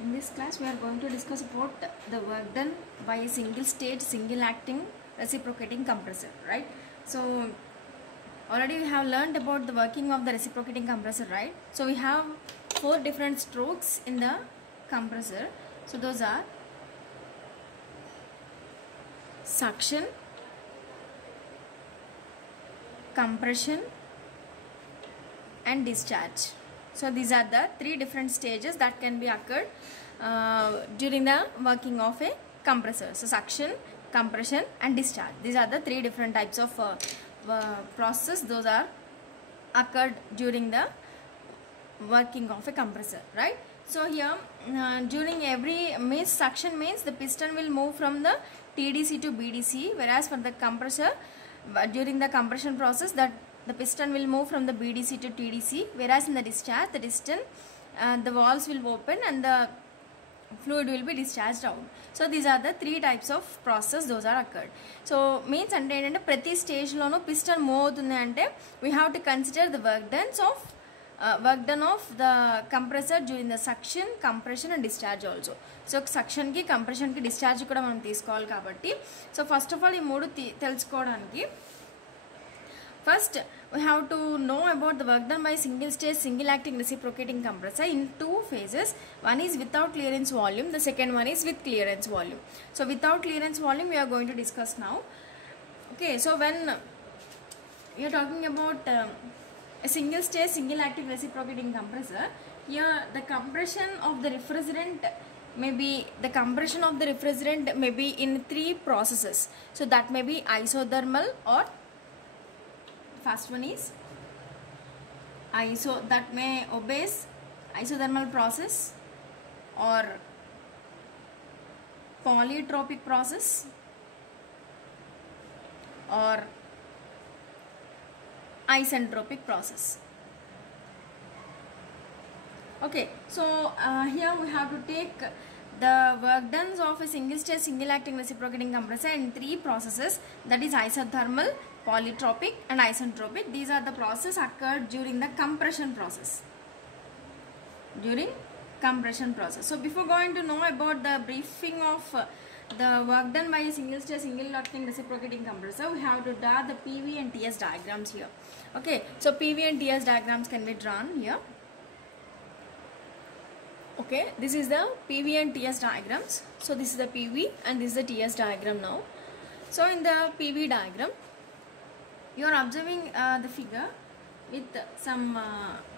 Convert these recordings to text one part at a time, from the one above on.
In this class, we are going to discuss about the work done by a single stage, single acting reciprocating compressor, right? So, already we have learned about the working of the reciprocating compressor, right? So, we have 4 different strokes in the compressor. So, those are suction, compression, and discharge. So these are the 3 different stages that can be occurred during the working of a compressor. So suction, compression, and discharge. These are the 3 different types of processes. Those are occurred during the working of a compressor, right? So here during every suction means the piston will move from the TDC to BDC, whereas for the compressor during the compression process the piston will move from the BDC to TDC, whereas in the discharge, the piston, the valves will open and the fluid will be discharged out. So these are the 3 types of process those are occurred. So means ante entante prati stage lono piston move avutundi ante we have to consider the work done of the compressor during the suction, compression and discharge also. So suction ki, compression ki, discharge kuda manam teeskovali kabatti. So first of all ee moodu telusukodaniki first, we have to know about the work done by single stage, single acting reciprocating compressor in 2 phases. One is without clearance volume, the second one is with clearance volume. So without clearance volume we are going to discuss now. Okay, so when we are talking about a single stage, single acting reciprocating compressor, here the compression of the refrigerant may be in 3 processes. So that may be isothermal, or first one is that may obeys isothermal process or polytropic process or isentropic process. Okay, so here we have to take the work done of a single stage, single acting reciprocating compressor in 3 processes, that is isothermal, polytropic and isentropic. These are the processes occurred during the compression process. So before going to know about the briefing of the work done by a single stage, single acting reciprocating compressor, we have to draw the PV and TS diagrams here. Okay, so PV and TS diagrams can be drawn here. Okay, this is the PV and TS diagrams. So this is the PV and this is the TS diagram now. So in the PV diagram, you are observing the figure with some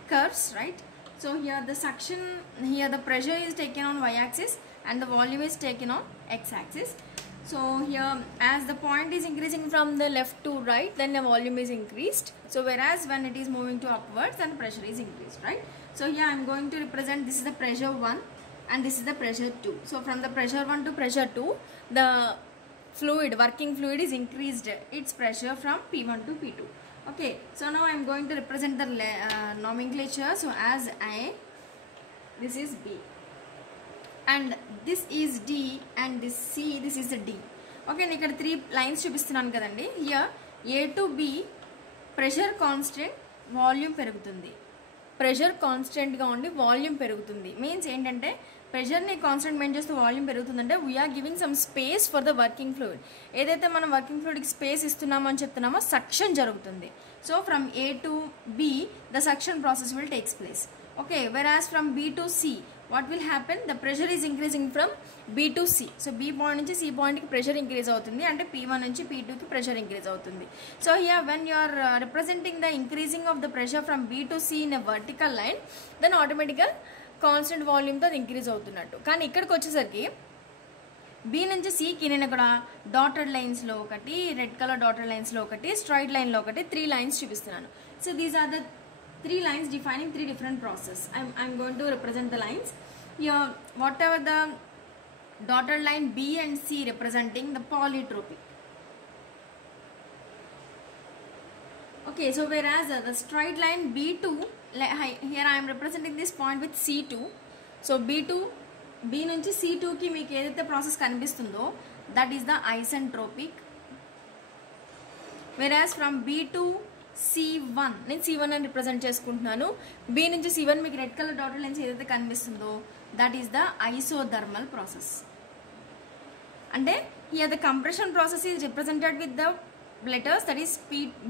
curves, right? So here the suction, here the pressure is taken on y-axis and the volume is taken on x-axis. So here as the point is increasing from the left to right, then the volume is increased. So whereas when it is moving to upwards, then the pressure is increased, right? So here I am going to represent, this is the pressure 1 and this is the pressure 2. So from the pressure 1 to pressure 2, the working fluid is increased its pressure from P1 to P2. Okay, so now I am going to represent the nomenclature. So as A, this is B, and this is D, and this C, this is the D. Okay, and ఇక్కడ 3 lines చూపిస్తున్నాను కదండి. Here A to B pressure constant, volume పెరుగుతుంది. Pressure కాన్స్టెంట్గా ఉండి volume పెరుగుతుంది. Means ఏంటంటే ప్రెషర్ని constant maintain చేస్తూ వాల్యూమ్ పెరుగుతుందంటే we are giving some space for the working fluid. ఏదైతే మనం వర్కింగ్ ఫ్లూయిడ్కి స్పేస్ ఇస్తున్నామో అని చెప్తున్నామో సక్షన్ జరుగుతుంది. So from A to B the suction process will takes place. Okay, whereas from B to C, what will happen? The pressure is increasing from B to C. So B point నుంచి C point కి pressure increase అవుతుంది, అంటే P1 నుంచి P2 కి pressure increase అవుతుంది. So here when you are representing the increasing of the pressure from B to C in a vertical line, then automatically constant volume తో increase అవుతున్నట్టు. కానీ ఇక్కడికి వచ్చేసరికి B నుంచి C కి నేను ఇక్కడ డాటెడ్ లైన్స్ లో ఒకటి, రెడ్ కలర్ డాటెడ్ లైన్స్ లో ఒకటి, స్ట్రైట్ లైన్ లో ఒకటి, 3 లైన్స్ చూపిస్తున్నాను. So these are the 3 lines defining 3 different processes. I'm going to represent the lines here. Whatever the dotted line B and C representing the polytropic. Okay, so whereas the straight line B2, here I am representing this point with C2. So B నుంచి C2 కి మీకు ఏదైతే ప్రాసెస్ కనిపిస్తుందో that is the isentropic. Whereas from B to C1 నేను C1 అని రిప్రజెంట్ చేసుకుంటున్నాను. B నుంచి C1 మీకు రెడ్ కలర్ డాటెడ్ లైన్స్ ఏదైతే కనిపిస్తుందో that is the isothermal process. అంటే here the compression process is represented with the letters that is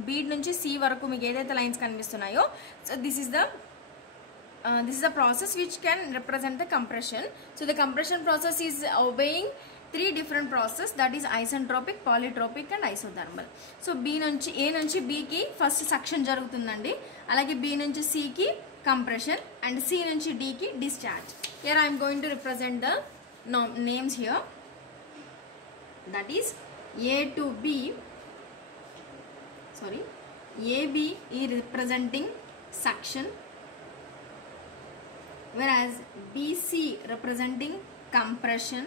B నుంచి C వరకు మీకు ఏదైతే లైన్స్ కనిపిస్తున్నాయో so this is the process which can represent the compression. So the compression process is obeying 3 different processes, that is isentropic, polytropic and isothermal. So A నుంచి B కి first suction జరుగుతుందండి, అలాగే B నుంచి C కి కంప్రెషన్ అండ్ C నుంచి D కి discharge. Here I am going to represent the names here, that is A to B, sorry, AB is representing suction, whereas BC representing compression,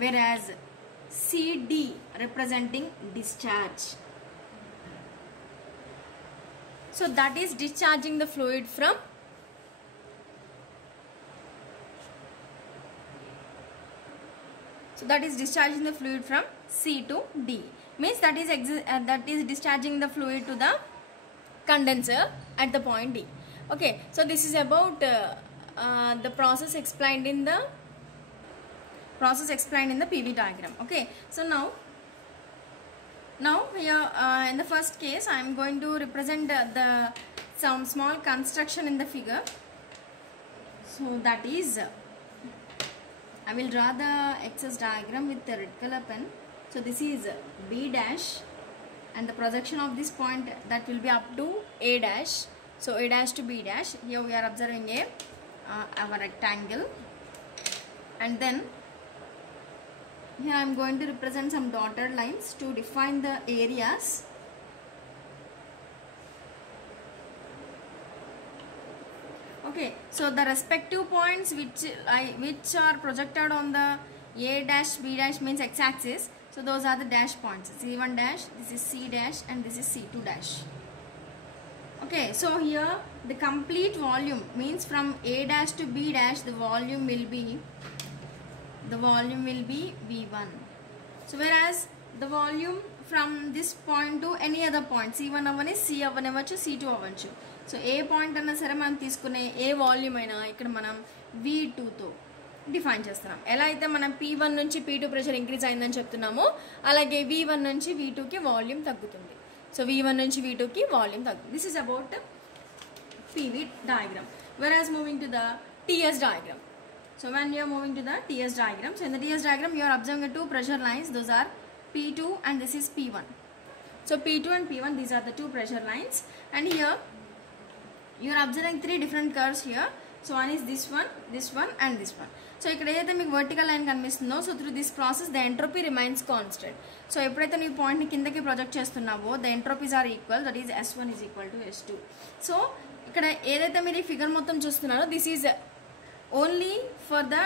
whereas CD representing discharge. So that is discharging the fluid from C to D, means that is discharging the fluid to the condenser at the point D. Okay, so this is about the process explained in the PV diagram. Okay, so now here in the first case I am going to represent some small construction in the figure. So that is I will draw the excess diagram with the red color pen. So this is B dash and the projection of this point that will be up to A dash. So A dash to B dash, here we are observing our rectangle, and then here I am going to represent some dotted lines to define the areas. Okay, so the respective points which are projected on the A dash B dash means x-axis. So those are the dash points, C1 dash, this is C dash and this is C2 dash. Okay, so here the complete volume means from A dash to B dash the volume will be V1. So whereas the volume from this point to any other point, C1 avani, C avanivachu, C2 avanichu. So A point అన్న సరే మనం తీసుకునే a volume అయినా ఇక్కడ మనం V2 తో డిఫైన్ చేస్తున్నాం. ఎలా అయితే మనం P1 నుంచి P2 ప్రెషర్ ఇంక్రీజ్ అయిందని చెప్తున్నామో అలాగే V1 నుంచి V2 కి వాల్యూమ్ తగ్గుతుంది. సో V1 నుంచి V2 కి వాల్యూమ్ తగ్గుతుంది. This is about PV diagram. Whereas moving to the TS diagram. So when you are moving to the TS diagram, so in the TS diagram you are observing the two pressure lines. Those are P2 and this is P1. So P2 and P1, these are the two pressure lines, and here you are observing 3 different curves here. So one is this one and this one. So ikkada edaithe meeku vertical line kanipistundo, so through this process the entropy remains constant. So eppudaithe nee point ni kindaki project chestunnavo the entropies are equal, that is S1 is equal to S2. So ikkada edaithe meer ee figure mottham chustunnaro this is only for the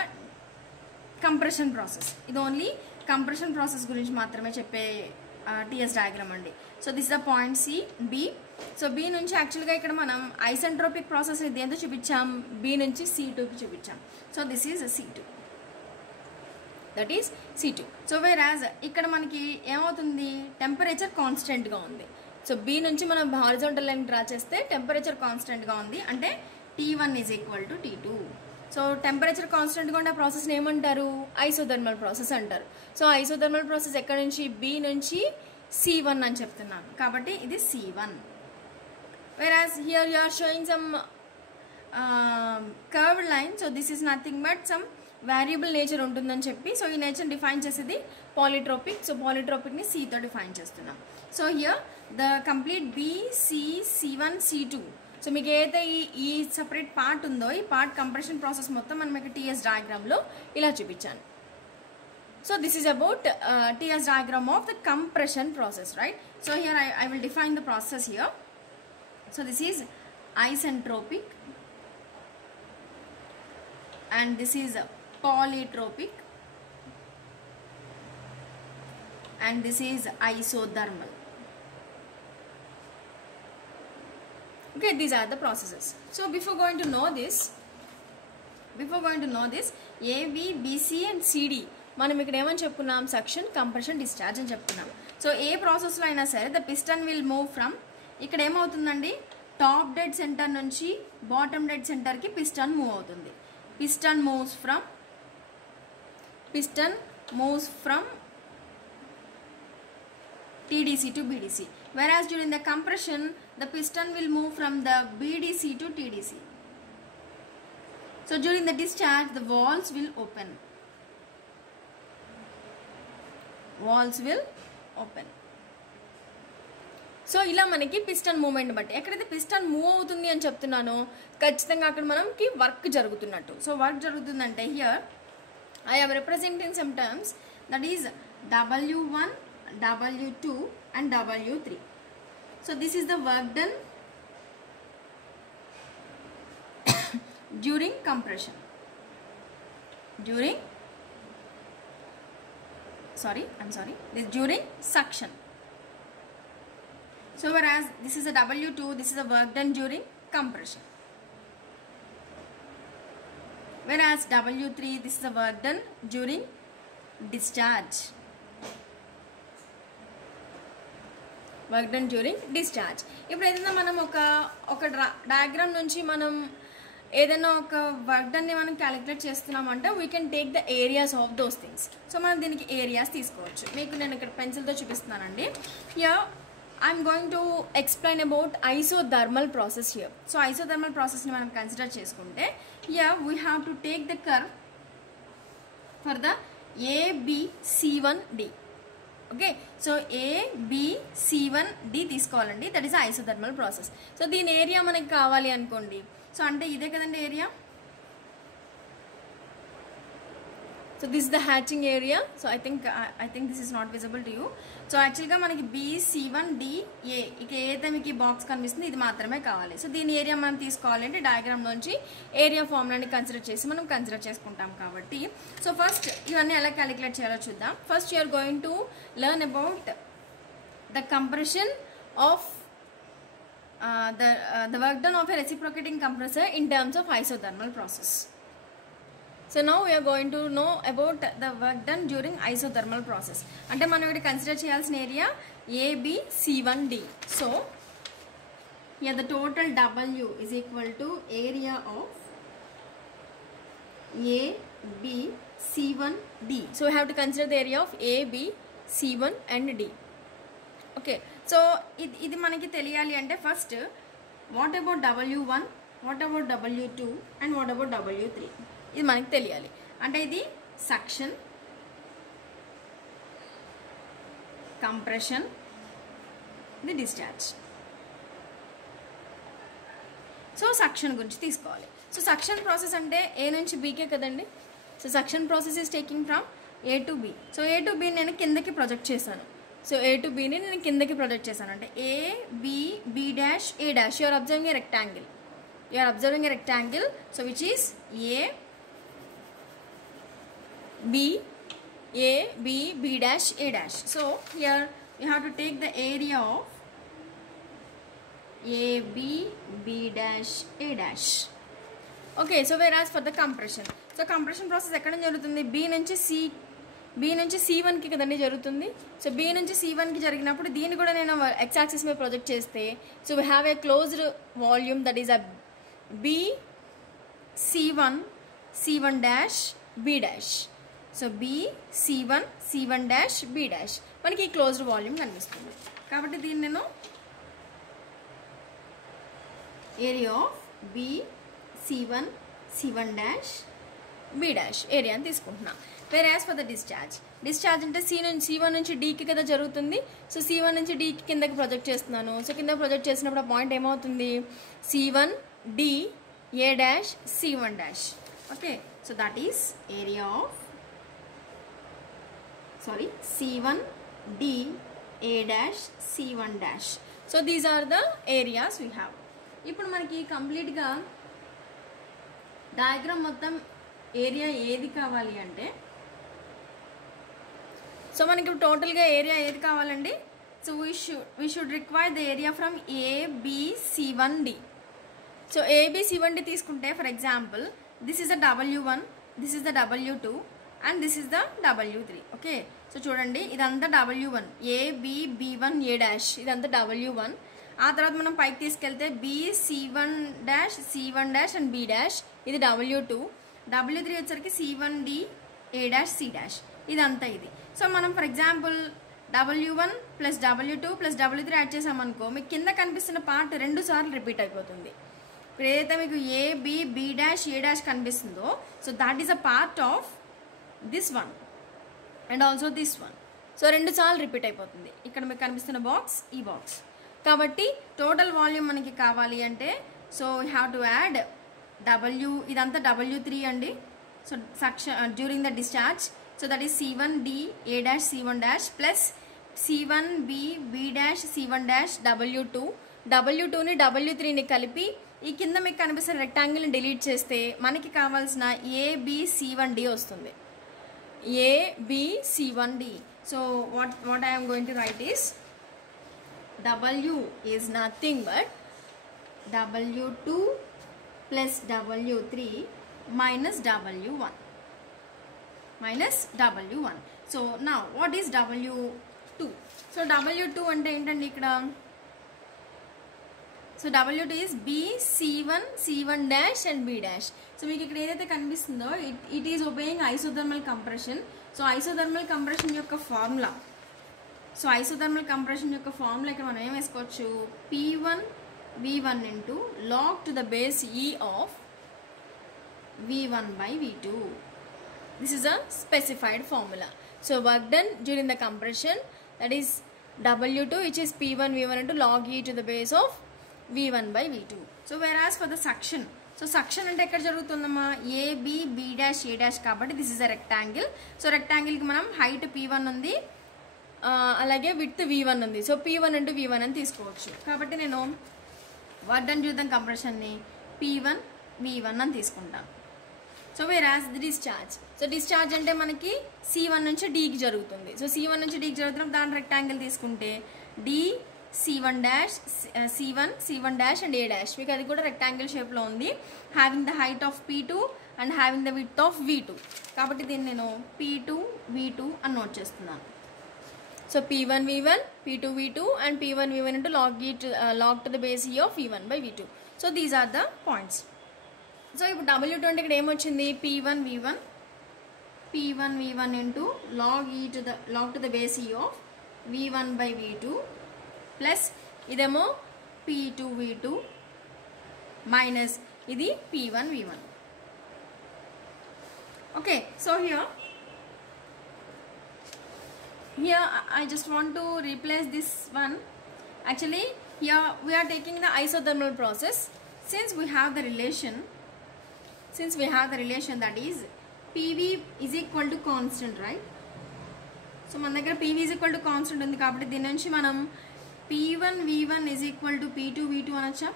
compression process. Idi only compression process gurinchi maatrame cheppe TS diagram andi. So this is the point C, B. So B నుంచి యాక్చువల్గా ఇక్కడ మనం ఐసెంట్రోపిక్ ప్రాసెస్ని దేంతో చూపించాం, B నుంచి C2కి చూపించాం. So this is C2, that is C2. So whereas ఇక్కడ మనకి ఏమవుతుంది, టెంపరేచర్ కాన్స్టెంట్గా ఉంది. సో B నుంచి మనం హారిజాంటల్ లైన్ డ్రా చేస్తే టెంపరేచర్ కాన్స్టెంట్గా ఉంది, అంటే T1 is equal to T2. So temperature కాన్స్టెంట్గా ఉండే ప్రాసెస్ని ఏమంటారు, ఐసోథర్మల్ ప్రాసెస్ అంటారు. సో ఐసోథర్మల్ ప్రాసెస్ ఎక్కడ నుంచి, B నుంచి C1 అని చెప్తున్నాను, కాబట్టి ఇది C1. Whereas here you are showing some curved line, so this is nothing but some variable nature ఉంటుందని చెప్పి, సో ఈ నేచర్ డిఫైన్ చేసేది పాలిట్రోపిక్. సో పాలిట్రోపిక్ని C తో డిఫైన్ చేస్తున్నాం. So here the complete B, C, C1, C2. So మీకు ఏదైతే ఈ సపరేట్ పార్ట్ ఉందో ఈ పార్ట్ కంప్రెషన్ ప్రాసెస్ మొత్తం మనం మీకు TS డయాగ్రామ్లో ఇలా చూపించాను. So this is about TS diagram of the compression process, right? So here I will define the process here. So this is isentropic and this is polytropic and this is isothermal. Okay, these are the processes. So before going to know this A, B, B, C and CD మనం ఇక్కడ ఏమని చెప్పుకున్నాం, suction, compression, discharge అని చెప్పుకున్నాం. సో ఏ ప్రాసెస్లో అయినా సరే the piston will move from, ఇక్కడ ఏమవుతుందండి, టాప్ డెడ్ సెంటర్ నుంచి బాటమ్ డెడ్ సెంటర్కి పిస్టన్ మూవ్ అవుతుంది. Piston moves from TDC to BDC, whereas during the compression the piston will move from the BDC to TDC. So during the discharge the valves will open. So ఇలా మనకి piston movement బట్టి ఎక్కడైతే piston move అవుతుంది అని చెప్తున్నానో ఖచ్చితంగా అక్కడ మనకి వర్క్ జరుగుతున్నట్టు. సో వర్క్ జరుగుతుందంటే here I am representing some terms, that is W1, W2 and W3. So this is the work done during compression, during suction. So whereas this is a W2, this is a work done during compression, whereas W3 this is a work done during discharge. ఇప్పుడు ఏదైనా మనం ఒక డయాగ్రామ్ నుంచి మనం ఏదైనా ఒక వర్క్ డన్ని మనం క్యాలిక్యులేట్ చేస్తున్నామంటే we can take the areas of those things. So మనం దీనికి ఏరియాస్ తీసుకోవచ్చు. మీకు నేను ఇక్కడ పెన్సిల్తో చూపిస్తున్నానండి. I'm going to explain about isothermal process here. So isothermal ప్రాసెస్ని మనం కన్సిడర్ చేసుకుంటే we have to take the curve for the ABC1D. Okay, so ABC1D తీసుకోవాలండి. That is isothermal process. So దీని ఏరియా మనకి కావాలి అనుకోండి. సో అంటే ఇదే కదండి area. So this the hatching area. So I think this is not visible to you. So యాక్చువల్గా మనకి BC1DA ఇక ఏదైతే మీకు ఈ బాక్స్ కనిపిస్తుంది ఇది మాత్రమే కావాలి. సో దీని ఏరియా మనం తీసుకోవాలంటే డయాగ్రామ్ నుంచి ఏరియా ఫార్ములాని కన్సిడర్ చేసుకుంటాం కాబట్టి. సో ఫస్ట్ ఇవన్నీ ఎలా క్యాలిక్యులేట్ చేయాలో చూద్దాం. First you're going to learn about the compression of the work done of a reciprocating compressor in terms of isothermal process. So now we are going to know about the work done during isothermal process. అంటే మనం ఇక్కడ కన్సిడర్ చేయాల్సిన area ABC1D. So here the total W is equal to area of ABC1D. So we have to consider the area of ABC1 and D. Okay, so ఇది మనకి తెలియాలి అంటే first what about W1, what about W2 and what about W3 ఇది మనకి తెలియాలి. అంటే ఇది suction, compression, ఇది డిశ్చార్జ్. సో సక్షన్ గురించి తీసుకోవాలి. సో సక్షన్ ప్రాసెస్ అంటే A నుంచి Bకే కదండి. So suction process is taking from A to B. So A to B నేను కిందకి ప్రొజెక్ట్ చేశాను. సో A to Bని నేను కిందకి ప్రొజెక్ట్ చేశాను. అంటే A, B, B dash, A dash. You are observing a rectangle. So which is A, B, B dash, A dash. So here you have to take the area of A, B dash, A dash. Okay, so whereas for the compression. So compression process ఎక్కడ జరుగుతుంది? B నుంచి C1కి కదండి జరుగుతుంది. So B నుంచి C1కి జరిగినప్పుడు దీన్ని కూడా నేను ఎక్స్ యాక్సిస్ మీద ప్రొజెక్ట్ చేస్తే so we have a closed volume that is a B C1 dash B dash. So B C1 dash B dash మనకి క్లోజ్డ్ వాల్యూమ్ కనిపిస్తుంది. కాబట్టి దీన్ని నేను area of B C1 dash B dash area అని తీసుకుంటున్నా. whereas for the discharge అంటే C1 నుంచి Dకి కదా జరుగుతుంది. సో C1 నుంచి Dకి కిందకి ప్రొజెక్ట్ చేస్తున్నాను. సో కింద ప్రొజెక్ట్ చేసినప్పుడు ఆ పాయింట్ ఏమవుతుంది? C1 D A dash C1 dash. Okay, so that is area of C1 D A dash C1 dash. So these are the areas we have. ఇప్పుడు మనకి కంప్లీట్గా డయాగ్రామ్ మొత్తం ఏరియా ఏది కావాలి అంటే సో మనకి టోటల్గా ఏరియా ఏది కావాలండి? So we should require the area from ABC1D. So ABC1D తీసుకుంటే for example this is the W1, this is the W2 and this is the W3. Okay, so చూడండి ఇదంతా W1, A B B1 A dash ఇదంతా W1. ఆ తర్వాత మనం పైకి తీసుకెళ్తే B C1 dash C1 dash and B dash ఇది W2. W3 వచ్చరికి C1 D A dash C dash ఇదంతా ఇది. సో మనం for example W1 plus W2 plus W3 add చేసామనుకో మీకు కింద కనిపిస్తున్న పార్ట్ 2 సార్లు రిపీట్ అయిపోతుంది. ఇప్పుడు ఏదైతే మీకు A B B dash A dash కనిపిస్తుందో so that is a part of this one and also this one. So 2 సార్లు రిపీట్ అయిపోతుంది. ఇక్కడ మీకు కనిపిస్తున్న బాక్స్ ఈ బాక్స్. కాబట్టి టోటల్ వాల్యూమ్ మనకి కావాలి అంటే so we have to add W ఇదంతా W3 అండి. So suction during the discharge so that is C1 D A dash C1 dash plus C1 B B dash C1 dash W2. W2ని W3ని కలిపి ఈ కింద మీకు కనిపిస్తున్న రెక్టాంగిల్ని డిలీట్ చేస్తే మనకి కావాల్సిన ABC1D వస్తుంది. ABC1D. So what I am going to write is W is nothing but W2 plus W3 minus W1. So now what is W2? So W2 అంటే ఏంటండి ఇక్కడ? So W2 is B C1 C1 dash and B dash. So మీకు ఇక్కడ ఏదైతే కనిపిస్తుందో it is obeying isothermal compression. So isothermal compression యొక్క ఫార్ములా ఇక్కడ మనం ఏం వేసుకోవచ్చు? P1 V1 into log to the base E of V1 by V2. This is a specified formula. So work done during the compression, that is W2 which is P1 V1 into log E to the base of V1 by V2. So whereas for the suction, so suction అంటే ఎక్కడ జరుగుతుందమ్మా? A B B dash A dash కాబట్టి this is a rectangle. So rectangle కి మనం height P1 ఉంది, అలాగే width V1 ఉంది. So P1 into V1 అని తీసుకోవచ్చు. కాబట్టి నేను work done during the compression ని P1 V1 అని తీసుకుంటాను. So whereas the discharge, so discharge అంటే మనకి C1 నుంచి Dకి జరుగుతుంది. సో C1 నుంచి Dకి జరుగుతున్నప్పుడు దాని రెక్టాంగిల్ తీసుకుంటే D C1 dash C1 dash and A dash మీకు అది కూడా రెక్టాంగిల్ షేప్లో ఉంది, having the height of P2 and having the width of V2. కాబట్టి దీన్ని నేను P2 V2 అని నోట్ చేస్తున్నాను. So P1 V1 P2 V2 and P1 V1 into log to the base E of V1 by V2. So these are the points. So ఇప్పుడు W2 అంటే ఇక్కడ ఏమొచ్చింది? P1 V1 into log to the base E of V1 by V2 plus ఇదేమో P2 V2 minus ఇది P1 V1. Okay, so here I just want to replace this one. Actually here we are taking the isothermal process. Since we have the relation that is PV is equal to constant, right? So మన దగ్గర PV is equal to constant ఉంది కాబట్టి దీని నుంచి మనం P1 V1 is equal to P2 V2 అనొచ్చా?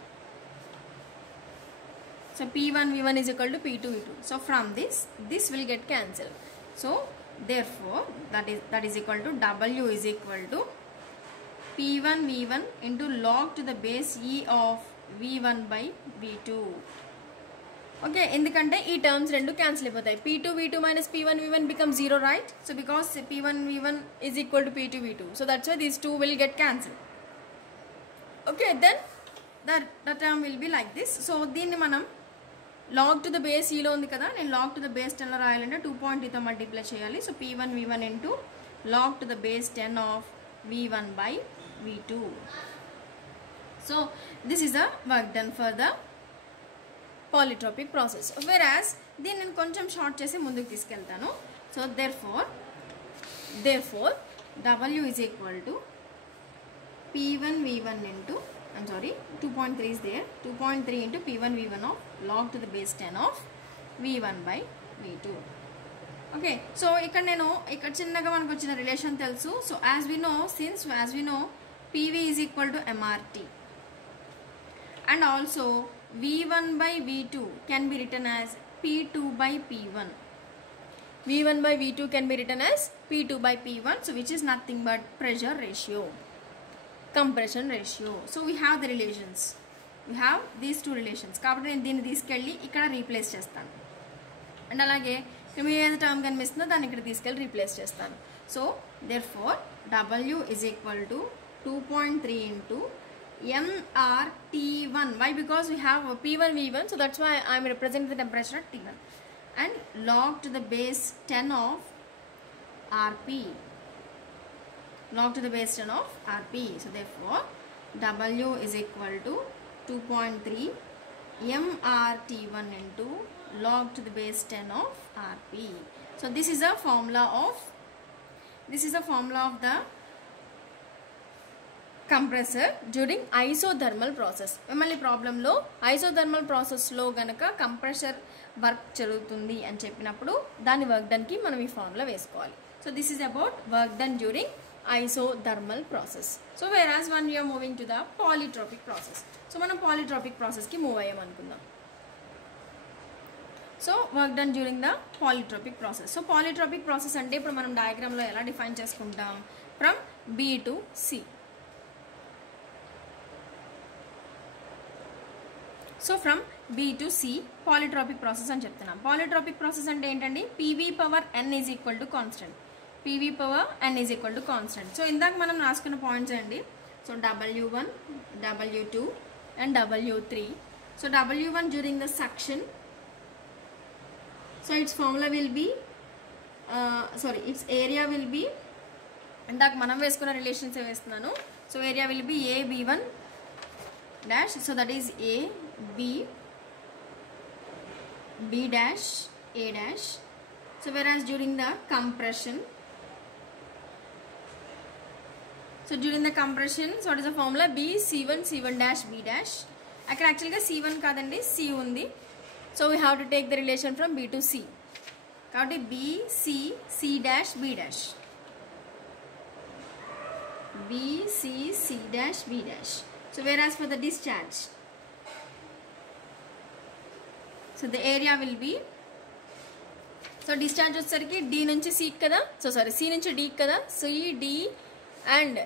So P1 V1 is equal to P2 V2. So from this will get cancelled. So therefore that is equal to W is equal to P1 V1 into log to the base E of V1 by V2. Okay, ఎందుకంటే ఈ టర్మ్స్ రెండు క్యాన్సిల్ అయిపోతాయి. P2 V2 minus P1 V1 becomes 0, right? So because P1 V1 is equal to P2 V2, so that's why these two will get cancelled. Okay, then the term will be like this. So దీన్ని మనం log to the base E లో ఉంది కదా, నేను log to the base 10 లో రాయాలంటే 2.3తో మల్టిప్లై చేయాలి. So P1 V1 into log to the base 10 of V1 by V2. So this is the work done for the polytropic process. Whereas దీన్ని నేను కొంచెం షార్ట్ చేసి ముందుకు తీసుకెళ్తాను. So therefore W is equal to P1 V1 into, I'm sorry, 2.3 is there, 2.3 into P1 V1 of log to the base 10 of V1 by V2. Okay, so ఇక్కడ చిన్నగా మనకు వచ్చిన రిలేషన్ తెలుసు. So as we know PV is equal to MRT and also V1 by V2 can be written as P2 by P1. V1 by V2 can be written as P2 by P1, so which is nothing but pressure ratio, compression ratio. So we have the relations, we have these two relations. కాబట్టి నేను దీన్ని తీసుకెళ్ళి ఇక్కడ రీప్లేస్ చేస్తాను. అండ్ అలాగే మీ ఏదైతే టర్మ్ కనిపిస్తుందో దాన్ని ఇక్కడ తీసుకెళ్ళి రీప్లేస్ చేస్తాను. So therefore W is equal to 2.3 into mRT1. Why? Because we have P1 V1, so that's why I am representing the temperature at T1, and log to the base 10 of Rp, log to the base 10 of Rp. So therefore W is equal to 2.3 mRT1 into log to the base 10 of Rp. So this is a formula of the compressor during isothermal process. మిమ్మల్ని ప్రాబ్లంలో ఐసోథర్మల్ ప్రాసెస్లో గనక compressor work జరుగుతుంది అని చెప్పినప్పుడు దాని వర్క్ డన్కి మనం ఈ ఫార్ములా వేసుకోవాలి. So this is about work done during isothermal process. So whereas when we are moving to the polytropic process, so మనం polytropic process కి మూవ్ అయ్యాం అనుకుందాం. So work done during the polytropic process. So polytropic process అంటే ఇప్పుడు మనం డయాగ్రామ్లో ఎలా డిఫైన్ చేసుకుంటాం? From B to C. So from B to C polytropic process అని చెప్తున్నాం. polytropic process అంటే ఏంటండి? PV power n is equal to constant. PV power n is equal to constant. So ఇందాక మనం రాసుకున్న పాయింట్స్ అండి. So W1, W2 and W3. So W1 during the suction, so its formula will be its area will be, ఇందాక మనం వేసుకున్న రిలేషన్స్ వేస్తున్నాను. So area will be A B1 dash, so that is A B B dash A dash. So whereas during the compression, so during the compression, so what is the formula? B C1 C1 dash B dash. అక్కడ యాక్చువల్గా C1 కాదండి, C ఉంది. So we have to take the relation from B to C. కాబట్టి B C C dash B dash, B C C dash B dash. So whereas for the discharge, so the area will be, so discharge వచ్చేసరికి D నుంచి C కదా, so sorry C నుంచి D కదా, C D and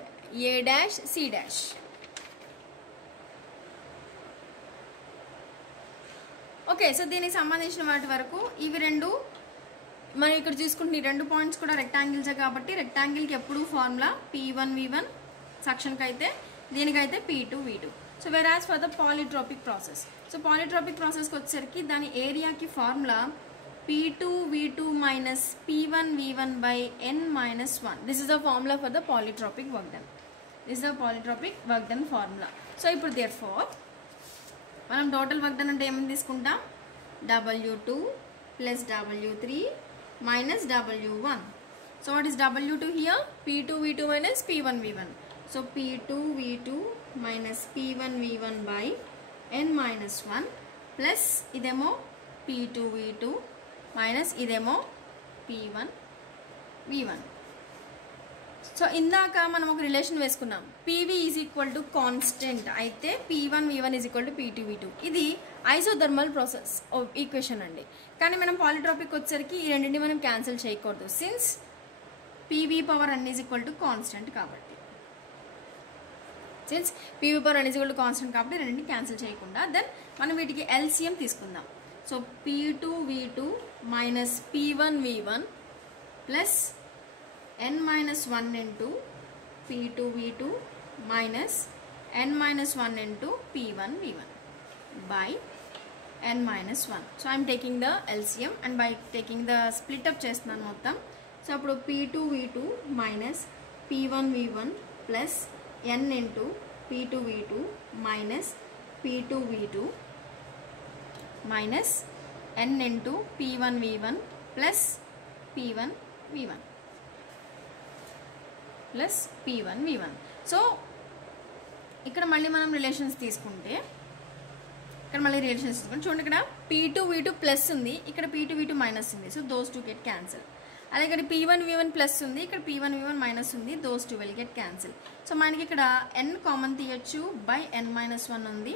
A dash C dash. Okay, so దీనికి సంబంధించిన వాటి వరకు ఇవి రెండు మనం ఇక్కడ చూసుకుంటే ఈ రెండు పాయింట్స్ కూడా రెక్టాంగిల్సే కాబట్టి రెక్టాంగిల్కి ఎప్పుడు ఫార్ములా P1 V1 సెక్షన్కి అయితే, దీనికైతే P2 V2. So whereas for the polytropic process, so polytropic ప్రాసెస్కి వచ్చేసరికి దాని ఏరియాకి formula P2 V2 minus P1 V1 by n minus 1. This is the formula for the polytropic work done. This is the polytropic work done formula. So ఇప్పుడు therefore మనం total work done అంటే ఏమని తీసుకుంటాం? W2 plus W3 minus W1. So what is W2 here? P2 V2 minus P1 V1. So P2 V2 minus P1 V1 by n minus 1 plus ఇదేమో P2 V2 minus ఇదేమో P1 V1. So ఇందాక మనం ఒక రిలేషన్ వేసుకున్నాం, PV is equal to constant అయితే P1 V1 is equal to P2 V2. ఇది isothermal process equation అండి. కానీ మనం పాలిట్రోపిక్ వచ్చేసరికి ఈ రెండింటిని మనం క్యాన్సిల్ చేయకూడదు, since PV power n is equal to constant కాబట్టి. Since PV power n is equal to constant కాబట్టి రెండింటిని క్యాన్సిల్ చేయకుండా దెన్ మనం వీటికి LCM తీసుకుందాం. So P2 V2 minus P1 V1 plus n minus 1 into P2 V2 minus n minus 1 into P1 V1 by n minus 1. So I am taking the LCM and by taking the split up చేస్తున్నాను మొత్తం. సో అప్పుడు P2 V2 minus P1 V1 plus n into P2 V2 minus P2 V2 minus n into P1 V1 plus P1 V1 plus P1 V1. So ఇక్కడ మళ్ళీ మనం రిలేషన్స్ తీసుకుంటే చూడండి, ఇక్కడ P2 V2 plus ఉంది, ఇక్కడ P2 V2 మైనస్ ఉంది. So those two get cancel. అలాగే ఇక్కడ P1 V1 ప్లస్ ఉంది, ఇక్కడ P1 V1 మైనస్ ఉంది, those two will get cancel. So మనకి ఇక్కడ n కామన్ తీయచ్చు, బై n మైనస్ 1 ఉంది.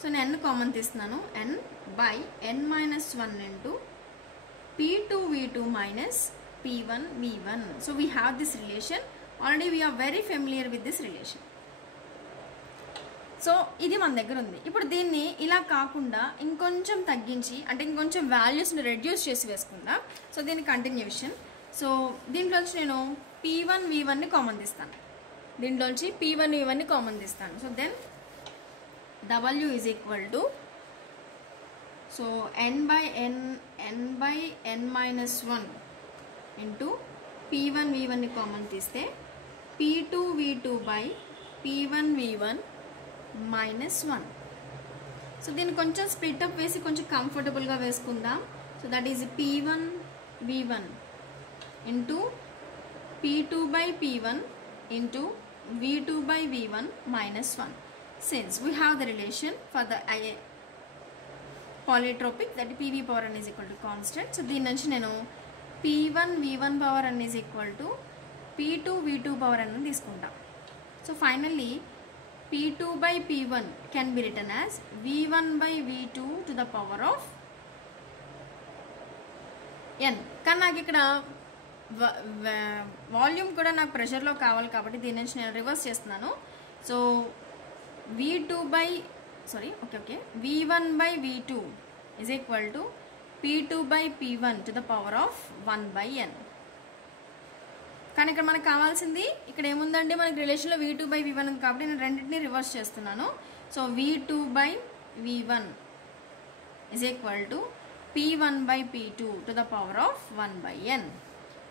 సో నేను n కామన్ తీస్తున్నాను, n by n minus 1 into P2 V2 minus P1 V1. So we have this relation. Already we are very familiar with this relation. So so ఇది మన దగ్గర ఉంది. ఇప్పుడు దీన్ని ఇలా కాకుండా ఇంకొంచెం తగ్గించి అంటే ఇంకొంచెం వాల్యూస్ని రెడ్యూస్ చేసి వేసుకుందాం. సో దీని కంటిన్యూషన్. సో దీంట్లోంచి నేను P1 V1ని కామన్ తీస్తాను. దీంట్లోంచి P1 V1ని కామన్ తీస్తాను. So then W is equal to so n by n minus 1 into P1 V1ని కామన్ తీస్తే P2 V2 by P1 V1 minus 1. సో దీన్ని కొంచెం స్ప్లిట్ అప్ వేసి కొంచెం కంఫర్టబుల్గా వేసుకుందాం. So that is P1 V1 into P2 by P1 into V2 by V1 minus 1. Since we have the relation for the polytropic, that PV power n is equal to constant. So దీని నుంచి నేను P1 V1 power n is equal to P2 V2 power n తీసుకుంటాం. So finally P2 by P1 can be written as V1 by V2 to the power of n. కానీ నాకు ఇక్కడ వాల్యూమ్ కూడా నాకు ప్రెషర్లో కావాలి కాబట్టి దీని నుంచి నేను రివర్స్ చేస్తున్నాను. So V1 by V2 is equal to P2 by P1 to the power of 1 by n. కానీ ఇక్కడ మనకు కావాల్సింది ఇక్కడ ఏముందండి, మనకి రిలేషన్లో V2 by V1 ఉంది కాబట్టి నేను రెండింటిని రివర్స్ చేస్తున్నాను. So V2 by V1 is equal to P1 by P2 to the power of 1 by n.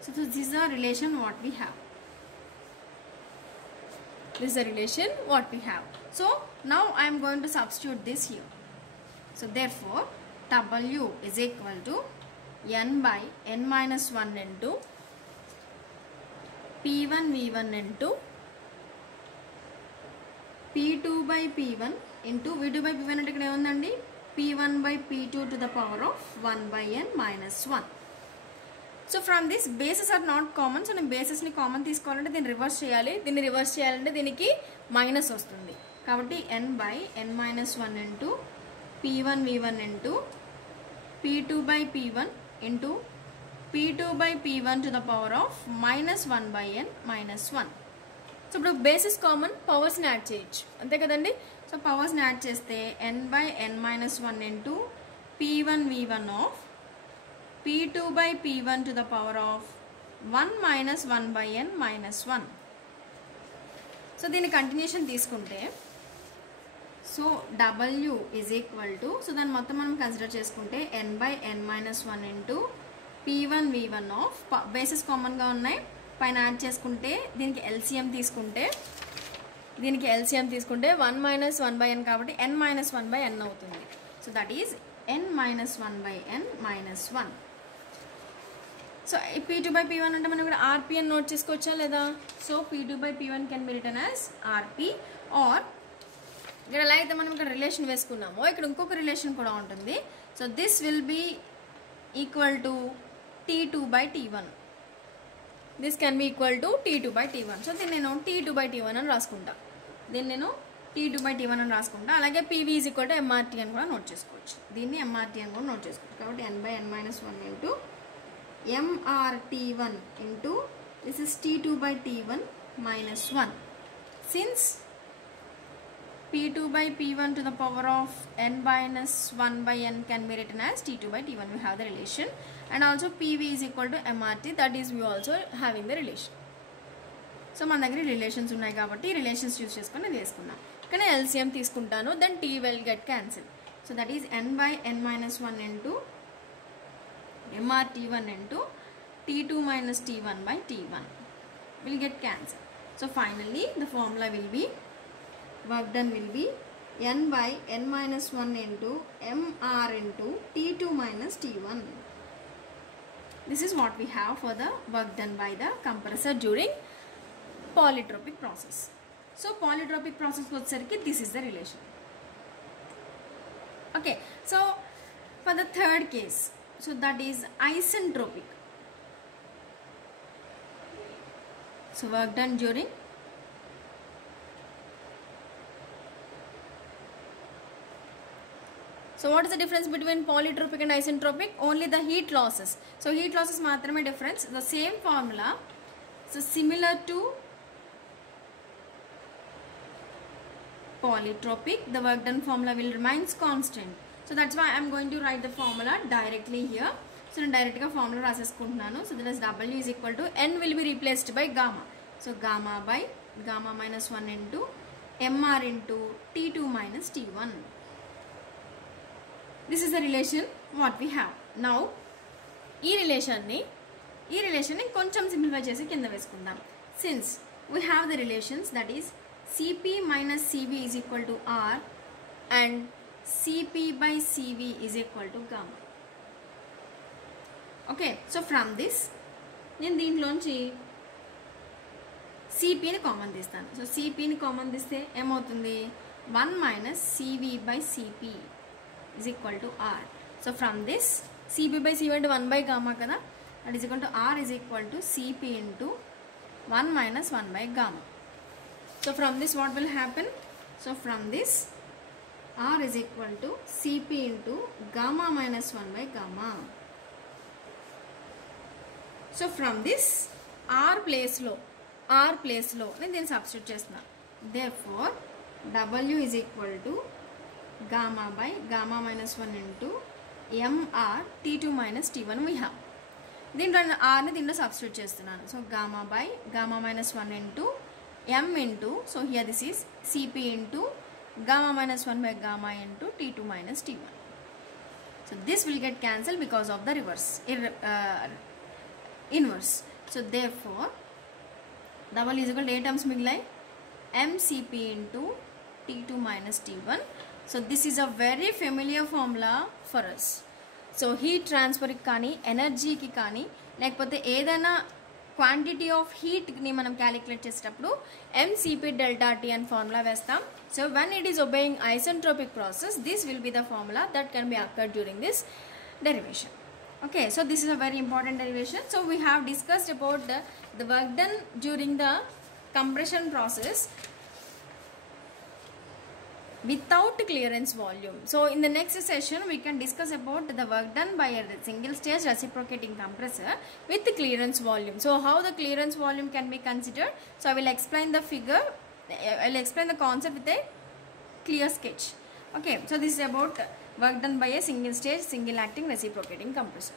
So this is the relation what we have. This is the relation what we have. So now I am going to substitute this here. So therefore W is equal to n by n minus 1 into P1 V1 into P2 by P1 into V2 by P1 అంటే ఇక్కడ ఏముందండి P1 by P2 to the power of 1 by n minus 1. So from this bases are not common. So నేను బేసెస్ని కామన్ తీసుకోవాలంటే దీన్ని రివర్స్ చేయాలి. దీన్ని రివర్స్ చేయాలంటే దీనికి మైనస్ వస్తుంది కాబట్టి n by n minus 1 into P1 V1 into P2 by P1 into P2 by P1 to the power of minus 1 by n minus 1. సో ఇప్పుడు బేసిస్ కామన్, పవర్స్ని యాడ్ చేయొచ్చు అంతే కదండి. సో పవర్స్ని యాడ్ చేస్తే n by n minus 1 into P1 V1 of P2 by P1 to the power of 1 minus 1 by n minus 1. సో దీని కంటిన్యూషన్ తీసుకుంటే so W is equal to so దాన్ని మొత్తం మనం కన్సిడర్ చేసుకుంటే n by n minus 1 into P1 V1 of basis కామన్గా ఉన్నాయి పైన యాడ్ చేసుకుంటే దీనికి LCM తీసుకుంటే 1 minus 1 by n కాబట్టి n minus 1 by n అవుతుంది. So that is n minus 1 by n minus 1. So P2 by P1 అంటే మనం ఇక్కడ RP అని నోట్ చేసుకోవచ్చా లేదా? So P2 by P1 can be written as RP or ఇక్కడ ఎలా అయితే మనం ఇక్కడ రిలేషన్ వేసుకున్నామో ఇక్కడ ఇంకొక రిలేషన్ కూడా ఉంటుంది. So this will be equal to T2 by T1. This can be equal to T2 by T1. So దీన్ని నేను T2 by T1 అని రాసుకుంటా. అలాగే PV is equal to MRT అని కూడా నోట్ చేసుకోవచ్చు. దీన్ని MRT అని కూడా నోట్ చేసుకోవచ్చు. కాబట్టి n by n minus 1 into MRT1 into this is T2 by T1 minus 1. Since P2 by P1 to the power of n minus 1 by n can be written as T2 by T1, we have the relation, and also PV is equal to MRT, that is we also having the relation. So మన దగ్గర రిలేషన్స్ ఉన్నాయి కాబట్టి relations use చేసుకొని ఇది వేసుకున్నాం. ఇక్కడ LCM తీసుకుంటాను, then T will get cancelled. So that is n by n minus 1 into MRT1 into T2 minus T1 by T1 will get cancelled. So finally the formula will be work done will be n by n minus 1 into MR into T2 minus T1. This is what we have for the work done by the compressor during polytropic process. So polytropic process వచ్చేసరికి this is the relation. Okay, so for the third case, so that is isentropic. So work done during so what is the difference between polytropic and isentropic? Only the heat losses. So heat losses maatrame difference. The same formula, so similar to polytropic, the work done formula will remains constant. So that's why I'm going to write the formula directly here. So నేను డైరెక్ట్గా formula రాసేసుకుంటున్నాను. So that is W is equal to N will be replaced by gamma. So gamma by gamma minus 1 into MR into T2 minus T1. This is the relation what we have. Now ఈ రిలేషన్ని కొంచెం సింప్లిఫై చేసి కింద వేసుకుందాం. Since we have the relations that is Cp minus Cv is equal to R and Cp by Cv is equal to gamma. Okay, so from this నేను దీంట్లోంచి Cpని కామన్ తీస్తాను. సో Cpని కామన్ తీస్తే ఏమవుతుంది, 1 minus Cv by Cp is equal to R. So from this Cp by Cv అంటే 1 by gamma కదా, that is equal to R is equal to Cp into 1 minus 1 by gamma. So from this what will happen? So from this R is equal to Cp into gamma minus 1 by gamma. So from this R place లో నేను దీన్ని సబ్స్టిట్యూట్ చేస్తున్నా. Therefore W is equal to gamma by gamma minus 1 into MR T2 minus T1 we have. దీంట్లో Rని దీంట్లో సబ్స్టిట్యూట్ చేస్తున్నాను. So gamma by gamma minus 1 into M into, so here this is Cp into gamma minus 1 by gamma into T2 minus T1. So this will get cancelled because of the inverse. So therefore W is equal to 8 terms మిగిలాయి, mCp into T2 minus T1. So this is a very familiar formula for us. So heat transfer కి కానీ ఎనర్జీకి కానీ లేకపోతే ఏదైనా quantity of హీట్ని మనం క్యాలిక్యులేట్ చేసేటప్పుడు mCp delta T అని ఫార్ములా వేస్తాం. So when it is obeying isentropic process, this will be the formula that can be occurred during this derivation. Okay, so this is a very important derivation. So we have discussed about the work done during the compression process without clearance volume. So in the next session we can discuss about the work done by a single stage reciprocating compressor with clearance volume. So how the clearance volume can be considered. So I will explain the figure, I will explain the concept with a clear sketch. Okay, so this is about work done by a single stage single acting reciprocating compressor.